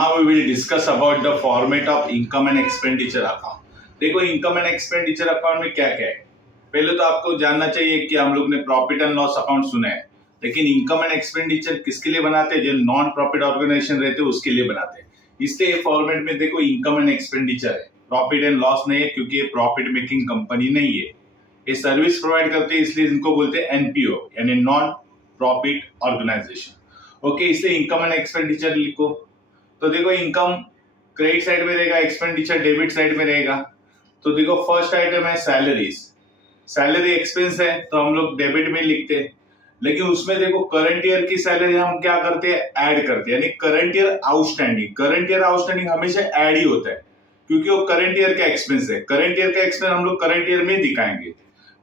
Now we will discuss about the format of income and expenditure account. देखो income and expenditure account में क्या क्या है। पहले तो आपको जानना चाहिए कि हम लोग ने प्रॉफिट एंड लॉस अकाउंट सुना है, लेकिन इनकम एंड एक्सपेंडिचर किसके लिए बनाते हैं? जो नॉन प्रॉफिट ऑर्गेनाइजेशन रहते हैं उसके लिए बनाते हैं। इसलिए फॉर्मेट में देखो इनकम एंड एक्सपेंडिचर है, प्रॉफिट एंड लॉस नहीं है, क्योंकि ये प्रॉफिट मेकिंग कंपनी नहीं है। ये सर्विस प्रोवाइड करते हैं, इसलिए इनको बोलते हैं एनपीओ यानी नॉन प्रॉफिट ऑर्गेनाइजेशन। ओके, इसलिए इनकम एंड एक्सपेंडिचर लिखो। तो देखो इनकम क्रेडिट साइड में रहेगा, एक्सपेंडिचर डेबिट साइड में रहेगा। तो देखो फर्स्ट आइटम है सैलरीज। सैलरी एक्सपेंस है तो हम लोग डेबिट में लिखते हैं, लेकिन उसमें देखो करंट ईयर की सैलरी हम क्या करते हैं? ऐड करते हैं, यानी current year outstanding. Current year outstanding हमेशा ऐड ही होता है, क्योंकि वो करंट ईयर का एक्सपेंस है। करंट ईयर का एक्सपेंस हम लोग करंट ईयर में दिखाएंगे।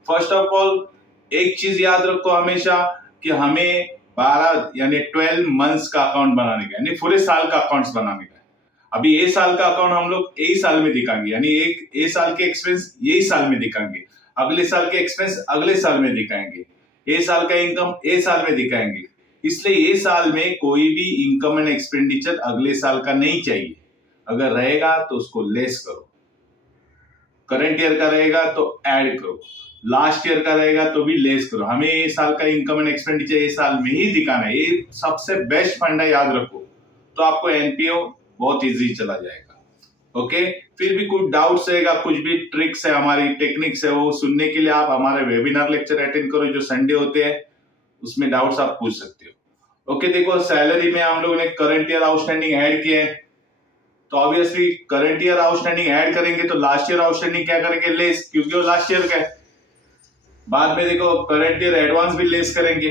फर्स्ट ऑफ ऑल एक चीज याद रखो हमेशा कि हमें 12 यानी 12 मंथ्स का अकाउंट बनाने का, यानी पूरे साल का अकाउंट्स बनाने का। अभी ए साल का अकाउंट हम लोग यही साल में दिखाएंगे, यानी एक ए साल के एक्सपेंस यही साल में दिखाएंगे, अगले साल के एक्सपेंस अगले साल में दिखाएंगे, ए साल का इनकम ए साल में दिखाएंगे। इसलिए ए साल में कोई भी इनकम एंड एक्सपेंडिचर अगले साल का नहीं चाहिए। अगर रहेगा तो उसको लेस करो, करंट ईयर का रहेगा तो ऐड करो, लास्ट ईयर का रहेगा तो भी लेस करो। हमें ये साल का इनकम एंड एक्सपेंडिचर ये साल में ही दिखाना है। ये सबसे बेस्ट फंडा, याद रखो। तो आपको एनपीओ बहुत इजी चला जाएगा। ओके, फिर भी कुछ डाउट्स रहेगा, कुछ भी ट्रिक्स है, हमारी टेक्निक्स है, वो सुनने के लिए आप हमारे वेबिनार लेक्चर अटेंड करो जो संडे होते हैं, उसमें डाउट्स आप पूछ सकते हो। ओके, देखो सैलरी में हम लोगों ने करंट ईयर आउटस्टैंडिंग ऐड किया है, तो obviously current year outstanding add करेंगे तो लास्ट ईयर आउटस्टैंडिंग क्या करेंगे? लेस, क्योंकि वो लास्ट ईयर का है। बाद में देखो करंट ईयर एडवांस भी लेस करेंगे,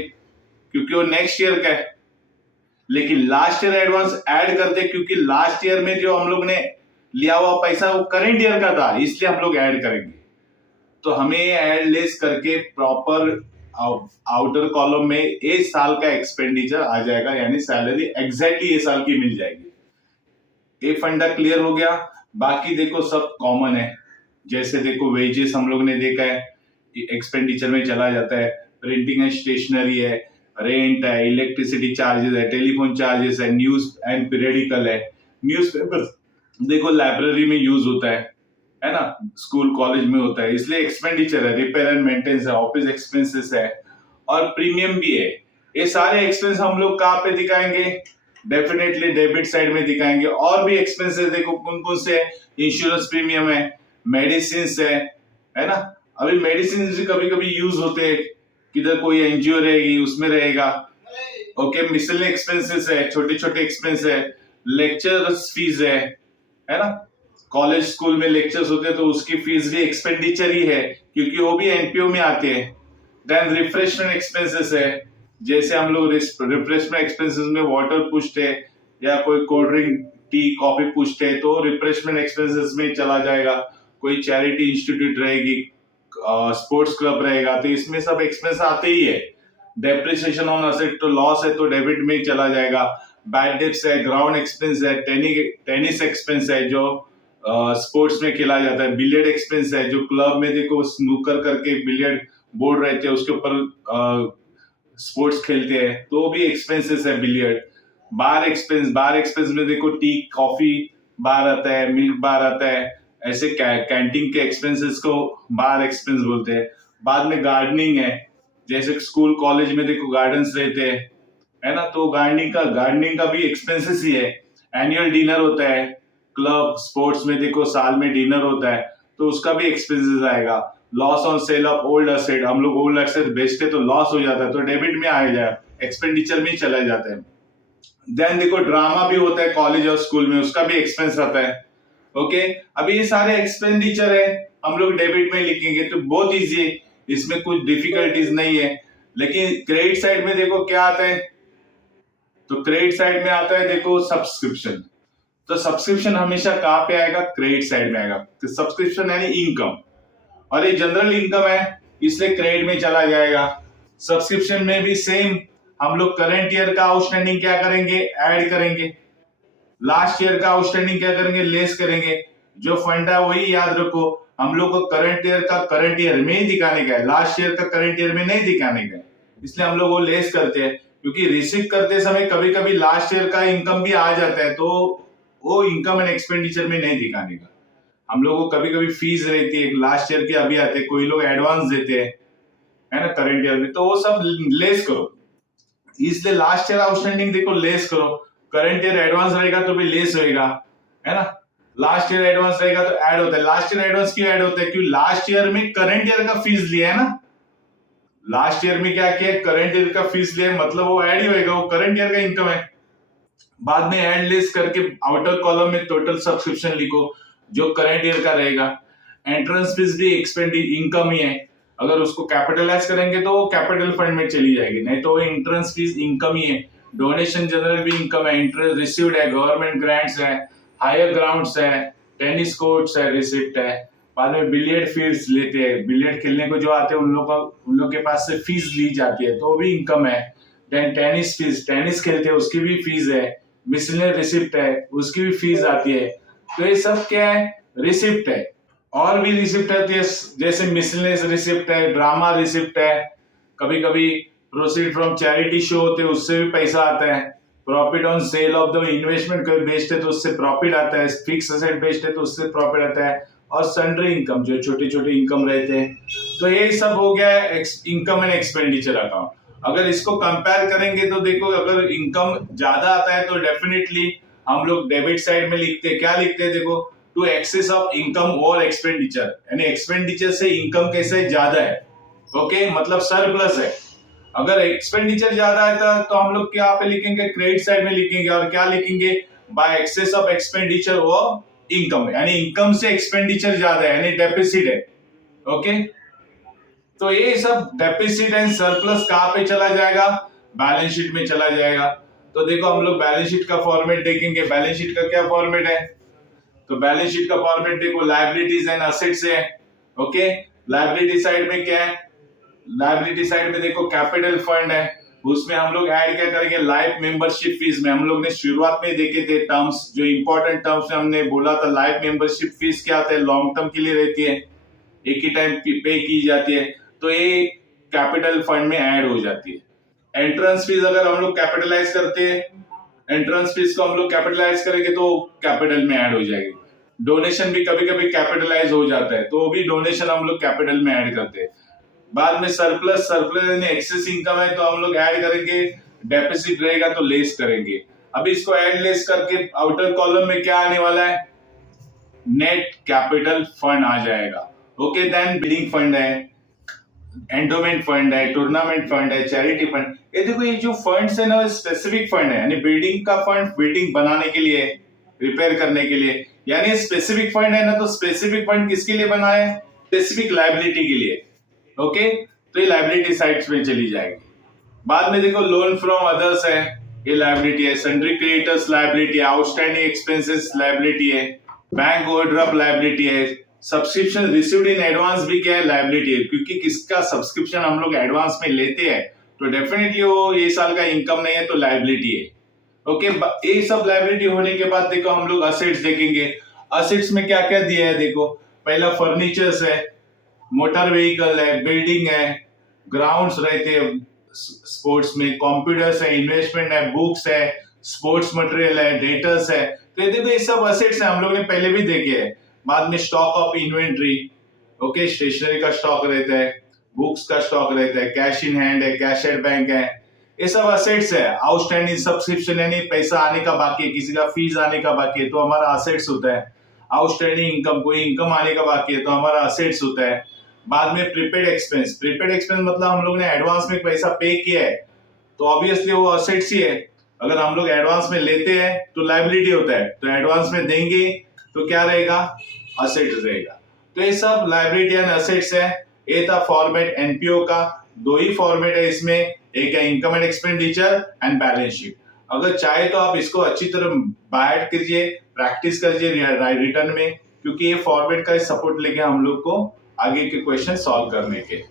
क्योंकि वो नेक्स्ट ईयर का है। लेकिन लास्ट ईयर एडवांस ऐड करते, क्योंकि लास्ट ईयर में जो हम लोग ने लिया हुआ पैसा वो करंट ईयर का था, इसलिए हम लोग ऐड करेंगे। तो हमें ऐड लेस करके प्रॉपर आउटर कॉलम में एक साल का एक्सपेंडिचर आ जाएगा, यानी सैलरी एग्जैक्टली ये साल की मिल जाएगी। ये फंडा क्लियर हो गया। बाकी देखो सब कॉमन है, जैसे देखो वेजेस हम लोग ने देखा है एक्सपेंडिचर में चला जाता है, प्रिंटिंग एंड स्टेशनरी है, रेंट है, इलेक्ट्रिसिटी चार्जेस है, टेलीफोन चार्जेस है, न्यूज एंड पीरियडिकल है। न्यूज़पेपर देखो लाइब्रेरी में यूज होता है ना, स्कूल कॉलेज में होता है, इसलिए एक्सपेंडिचर है। रिपेयर एंड मेंटेनेंस है, ऑफिस एक्सपेंसेस है, और प्रीमियम भी है। ये सारे एक्सपेंस हम लोग कहाँ पे दिखाएंगे? डेफिनेटली डेबिट साइड में दिखाएंगे। और भी एक्सपेंसेस देखो कौन कौन से है। इंश्योरेंस प्रीमियम है, मेडिसिन है ना। अभी मेडिसिन भी कभी कभी यूज होते हैं, किधर कोई एनजीओ रहेगी उसमें रहेगा। ओके, मिसलेनियस एक्सपेंसेस है, छोटे छोटे एक्सपेंस है, लेक्चर्स फीस है ना। कॉलेज स्कूल में लेक्चर्स होते हैं तो उसकी फीस भी एक्सपेंडिचर ही है, क्योंकि वो भी एनपीओ में आते हैं। देन रिफ्रेशमेंट एक्सपेंसेस है, जैसे हम लोग रिफ्रेशमेंट एक्सपेंसेस में वाटर पुश्ड है या कोई cold drink tea coffee pushed है तो रिफ्रेशमेंट एक्सपेंसेस में चला जाएगा। कोई चैरिटी इंस्टीट्यूट रहेगी, स्पोर्ट्स क्लब रहेगा, तो इसमें सब एक्सपेंस आते ही है। डेप्रिसिएशन ऑन असेट तो लॉस है तो डेबिट में चला जाएगा। बैड डेब्ट्स है, ग्राउंड एक्सपेंस है, टेनिस एक्सपेंस है जो स्पोर्ट्स में खेला जाता है, बिलियर्ड एक्सपेंस है जो क्लब में देखो स्नूकर करके बिलियर्ड बोर्ड रहते हैं उसके ऊपर स्पोर्ट्स खेलते हैं, तो भी एक्सपेंसेस है। बिलियर्ड बार एक्सपेंस में देखो टी कॉफी बार आता है, मिल्क बार आता है, ऐसे कैंटीन के एक्सपेंसेस को बार एक्सपेंस बोलते हैं। बाद में गार्डनिंग है, जैसे स्कूल कॉलेज में देखो गार्डन्स रहते हैं, है ना, तो गार्डनिंग का भी एक्सपेंसेस ही है। एनुअल डिनर होता है, क्लब स्पोर्ट्स में देखो साल में डिनर होता है, तो उसका भी एक्सपेंसेस आएगा। Loss on sale of old asset, हम लोग ओल्ड एसेट बेचते तो लॉस हो जाता है तो डेबिट में आ जाए, एक्सपेंडिचर में चला जाता है। देन देखो ड्रामा भी होता है कॉलेज और स्कूल में, उसका भी एक्सपेंस आता है। ओके, अभी ये सारे एक्सपेंडिचर है हम लोग डेबिट में लिखेंगे तो बहुत इजी है, इसमें कुछ डिफिकल्टीज नहीं है। लेकिन क्रेडिट साइड में देखो क्या आता है, तो क्रेडिट साइड में आता है देखो सब्सक्रिप्शन। तो सब्सक्रिप्शन हमेशा कहाँ पे आएगा? क्रेडिट साइड में आएगा। तो सब्सक्रिप्शन यानी इनकम, और ये जनरल इनकम है इसलिए क्रेडिट में चला जाएगा। सब्सक्रिप्शन में भी सेम हम लोग करंट ईयर का आउटस्टैंडिंग क्या करेंगे? ऐड करेंगे। लास्ट ईयर का आउटस्टैंडिंग क्या करेंगे? लेस करेंगे। जो फंड है वही याद रखो, हम लोग को करंट ईयर का करंट ईयर में ही दिखाने का है, लास्ट ईयर का करंट ईयर में नहीं दिखाने का है, इसलिए हम लोग वो लेस करते हैं। क्योंकि रिसीव करते समय कभी कभी लास्ट ईयर का इनकम भी आ जाता है, तो वो इनकम एंड एक्सपेंडिचर में नहीं दिखाने का। हम लोगों को कभी कभी फीस रहती है, लास्ट ईयर के अभी आते हैं, कोई लोग एडवांस देते हैं, है ना, करंट ईयर में, तो वो सब लेस करो। इसलिए लास्ट ईयर आउटस्टैंडिंग देखो लेस करो, करंट ईयर एडवांस रहेगा तो भी लेस होएगा, है ना। लास्ट ईयर एडवांस रहेगा तो ऐड होता है। लास्ट ईयर एडवांस क्यों ऐड होता है? क्योंकि लास्ट ईयर में करंट ईयर का फीस लिया है ना। लास्ट ईयर में क्या किया, करंट ईयर का फीस लिया, मतलब वो ऐड ही होएगा, वो करंट ईयर का इनकम है। बाद में ऐड लेस करके आउटर कॉलम में टोटल सब्सक्रिप्शन लिखो जो करंट ईयर का रहेगा। एंट्रेंस फीस भी एक्सपेंड इनकम ही है, अगर उसको कैपिटलाइज करेंगे तो वो कैपिटल फंड में चली जाएगी, नहीं तो एंट्रेंस फीस इनकम ही है। डोनेशन जनरल भी इनकम है, इंटरेस्ट रिसीव्ड है, गवर्नमेंट ग्रांट्स है, हायर ग्राउंड्स है, टेनिस कोर्ट्स है, रिसिप्ट है। बाद में बिलियर्ड फीस लेते हैं, बिलियर्ड खेलने को जो आते हैं उन लोग के पास से फीस ली जाती है, तो वो भी इनकम है। देन टेनिस फीस, टेनिस खेलते हैं उसकी भी फीस है। मिसलेनियस रिसिप्ट है, उसकी भी फीस आती है। तो ये सब क्या है, रिसिप्ट है। और भी रिसिप्ट आती है, जैसे मिसलेनियस रिसिप्ट है, ड्रामा रिसिप्ट है, कभी कभी प्रोसीड फ्रॉम चैरिटी शो होते हैं उससे भी पैसा आता है। Profit on sale of the investment कोई बेस्ड है तो उससे प्रॉफिट आता है, फिक्स असेट बेस्ड है तो उससे प्रॉफिट आता है, और सन्ड्री इनकम जो छोटी छोटी इनकम रहते हैं। तो ये सब हो गया इनकम एंड एक्सपेंडिचर अकाउंट। अगर इसको कंपेयर करेंगे तो देखो, अगर इनकम ज्यादा आता है तो डेफिनेटली हम लोग डेबिट साइड में लिखते हैं, क्या लिखते हैं देखो, टू एक्सेस ऑफ इनकम और एक्सपेंडिचर, यानी एक्सपेंडिचर से इनकम कैसे ज्यादा है, ओके, मतलब सरप्लस है। अगर एक्सपेंडिचर ज्यादा है तो हम लोग क्या पे लिखेंगे, क्रेडिट साइड में लिखेंगे, और क्या लिखेंगे, बाय एक्सेस ऑफ एक्सपेंडिचर और इनकम, यानी इनकम से एक्सपेंडिचर ज्यादा है, यानी डेफिसिट है, ओके। तो ये सब डेफिसिट एंड सरप्लस कहां पे चला जाएगा, बैलेंस शीट में चला जाएगा। तो देखो हम लोग बैलेंस शीट का फॉर्मेट देखेंगे। बैलेंस शीट का क्या फॉर्मेट है, तो बैलेंस शीट का फॉर्मेट देखो, लायबिलिटीज एंड असेट्स है, ओके। लायबिलिटी साइड में क्या है, लायबिलिटी साइड में देखो कैपिटल फंड है, उसमें हम लोग ऐड क्या करेंगे, लाइफ मेंबरशिप फीस में। हम लोग ने शुरुआत में देखे थे टर्म्स, जो इंपॉर्टेंट टर्म्स हमने बोला था, लाइफ मेंबरशिप फीस क्या होता है, लॉन्ग टर्म के लिए रहती है, एक ही टाइम पे की जाती है, तो ये कैपिटल फंड में ऐड हो जाती है। एंट्रेंस फीस अगर हम लोग कैपिटलाइज करते हैं, एंट्रेंस फीस को हम लोग कैपिटलाइज करेंगे तो कैपिटल में ऐड हो जाएगी। डोनेशन भी कभी कभी कैपिटलाइज हो जाता है, तो वो भी डोनेशन हम लोग कैपिटल में ऐड करते हैं। बाद में सरप्लस, सरप्लस यानी एक्सेस इनकम है तो हम लोग ऐड करेंगे, डेफिसिट रहेगा तो लेस करेंगे। अभी इसको ऐड लेस करके आउटर कॉलम में क्या आने वाला है, नेट कैपिटल फंड आ जाएगा, ओके। देन बिल्डिंग फंड है, एंडोमेंट फंड है, टूर्नामेंट फंड है, चैरिटी फंड। ये देखो, ये जो फंड्स है ना, स्पेसिफिक फंड है, यानी बिल्डिंग का फंड बिल्डिंग बनाने के लिए, रिपेयर करने के लिए, यानी स्पेसिफिक फंड है ना। तो स्पेसिफिक फंड किसके लिए बना है, स्पेसिफिक लायबिलिटी के लिए, ओके। तो ये लायबिलिटी साइड्स में चली जाएगी। बाद में देखो लोन फ्रॉम अदर्स है, ये लायबिलिटी है। सन्ड्री क्रेडिटर्स लायबिलिटी है, आउटस्टैंडिंग एक्सपेंसेस लायबिलिटी है, बैंक ओवरड्राफ्ट लायबिलिटी है, सब्सक्रिप्शन रिसीव्ड इन एडवांस भी क्या है, लायबिलिटी है, क्योंकि किसका सब्सक्रिप्शन हम लोग एडवांस में लेते हैं तो डेफिनेटली वो ये साल का इनकम नहीं है तो लायबिलिटी है, ओके। ये सब लायबिलिटी होने के बाद देखो हम लोग असेट्स देखेंगे। असेट्स में क्या क्या दिया है देखो, पहला फर्नीचर्स है, मोटर व्हीकल है, बिल्डिंग है, ग्राउंड्स रहते हैं स्पोर्ट्स में, कंप्यूटर्स है, इन्वेस्टमेंट है, बुक्स है, स्पोर्ट्स मटेरियल है, डेटर्स है। तो ये देखो ये सब असेट्स है, हम लोग ने पहले भी देखे हैं। बाद में stock of inventory, okay, stationery का स्टॉक रहता है, बुक्स का स्टॉक रहता है, कैश इन हैंड है, कैश एट बैंक है, ये सब असेट्स है। आउटस्टैंडिंग सब्सक्रिप्शन यानी पैसा आने का बाकी है, किसी का फीस आने का बाकी है तो हमारा असेट्स होता है। आउटस्टैंडिंग इनकम, कोई इनकम आने का बाकी है तो हमारा असेट्स होता है। बाद में प्रीपेड एक्सपेंस, प्रीपेड एक्सपेंस मतलब हम लोग ने एडवांस में पैसा पे किया है तो ऑब्वियसली वो असेट्स ही है। अगर हम लोग एडवांस में लेते हैं तो लायबिलिटी होता है, तो एडवांस में देंगे तो क्या रहेगा, असेट रहेगा। तो ये सब लायबिलिटी एंड असेट्स है। ये था फॉर्मेट एनपीओ का। दो ही फॉर्मेट है इसमें, एक है income and expenditure and balance sheet. अगर चाहे तो आप इसको अच्छी तरह बायट कीजिए, प्रैक्टिस कीजिए रिटर्न में, क्योंकि ये फॉर्मेट का सपोर्ट लेके हम लोग को आगे के क्वेश्चन सॉल्व करने के।